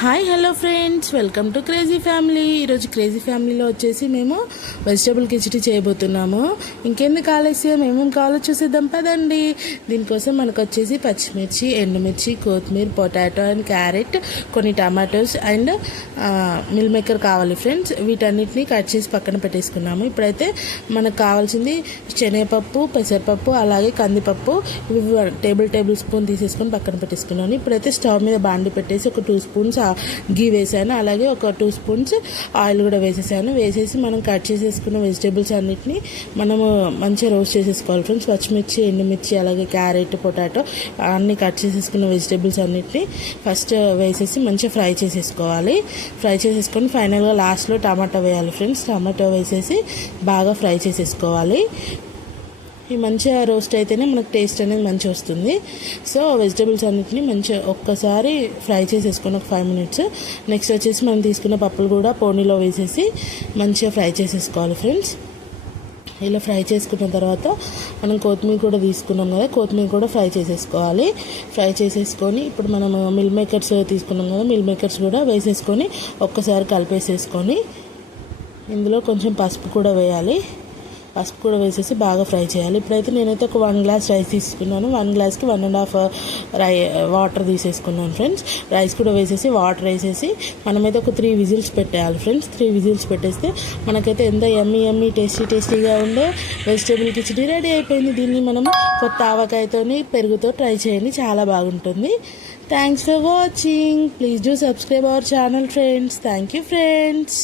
Hi hello friends, welcome to crazy family. ఈరోజు crazy ఫ్యామిలీలో వచ్చేసి మేము వెజిటేబుల్ కిచడీ చేయబోతున్నాము. ఇంకెందుకు ఆలస్యం, ఏమేమి కావాలో చూసేద్దాం పదండి. దీనికోసం మనకు వచ్చేసి పచ్చిమిర్చి, ఎండుమిర్చి, కొత్తిమీర, పొటాటో అండ్ క్యారెట్, కొన్ని టమాటోస్ అండ్ మిల్ మేకర్ కావాలి ఫ్రెండ్స్. వీటన్నిటిని కట్ చేసి పక్కన పెట్టేసుకున్నాము. ఇప్పుడైతే మనకు కావాల్సింది శనగపప్పు, పెసరపప్పు, అలాగే కందిపప్పు. ఇవి టేబుల్ స్పూన్ తీసేసుకొని పక్కన పెట్టేసుకున్నాను. ఇప్పుడైతే స్టవ్ మీద బాండి పెట్టేసి ఒక 2 స్పూన్స్ గీ వేసాను, అలాగే ఒక 2 స్పూన్స్ ఆయిల్ కూడా వేసేసాను. వేసేసి మనం కట్ చేసేసుకున్న వెజిటేబుల్స్ అన్నిటిని మనము మంచిగా రోస్ట్ చేసేసుకోవాలి ఫ్రెండ్స్. పచ్చిమిర్చి, ఎండుమిర్చి, అలాగే క్యారెట్, పొటాటో అన్నీ కట్ చేసేసుకున్న వెజిటేబుల్స్ అన్నిటిని ఫస్ట్ వేసేసి మంచిగా ఫ్రై చేసేసుకోవాలి. ఫ్రై చేసేసుకొని ఫైనల్గా లాస్ట్లో టమాటో వేయాలి ఫ్రెండ్స్. టమాటో వేసేసి బాగా ఫ్రై చేసేసుకోవాలి. ఈ మంచిగా రోస్ట్ అయితేనే మనకు టేస్ట్ అనేది మంచిగా వస్తుంది. సో వెజిటేబుల్స్ అన్నిటిని మంచిగా ఒక్కసారి ఫ్రై చేసేసుకొని ఒక 5 మినిట్స్. నెక్స్ట్ వచ్చేసి మనం తీసుకున్న పప్పులు కూడా పోనీలో వేసేసి మంచిగా ఫ్రై చేసేసుకోవాలి ఫ్రెండ్స్. ఇలా ఫ్రై చేసుకున్న తర్వాత మనం కొత్తిమీర కూడా తీసుకున్నాం కదా, కొత్తిమీర కూడా ఫ్రై చేసేసుకోవాలి. ఫ్రై చేసేసుకొని ఇప్పుడు మనం మిల్ మేకర్స్ తీసుకున్నాం కదా, మిల్ మేకర్స్ కూడా వేసేసుకొని ఒక్కసారి కలిపేసేసుకొని ఇందులో కొంచెం పసుపు కూడా వేయాలి. పసుపు కూడా వేసేసి బాగా ఫ్రై చేయాలి. ఇప్పుడైతే నేనైతే ఒక 1 గ్లాస్ రైస్ తీసుకున్నాను. 1 గ్లాస్కి 1.5 వాటర్ తీసేసుకున్నాను ఫ్రెండ్స్. రైస్ కూడా వేసేసి వాటర్ వేసేసి మనమైతే ఒక 3 విజిల్స్ పెట్టేయాలి ఫ్రెండ్స్. 3 విజిల్స్ పెట్టేస్తే మనకైతే ఎంత యమ్మీ టేస్టీగా ఉండే వెజిటేబుల్ కిచడీ రెడీ అయిపోయింది. దీన్ని మనం కొత్త ఆవకాయతో పెరుగుతో ట్రై చేయండి, చాలా బాగుంటుంది. Thanks for watching. Please do subscribe our channel friends. Thank you friends.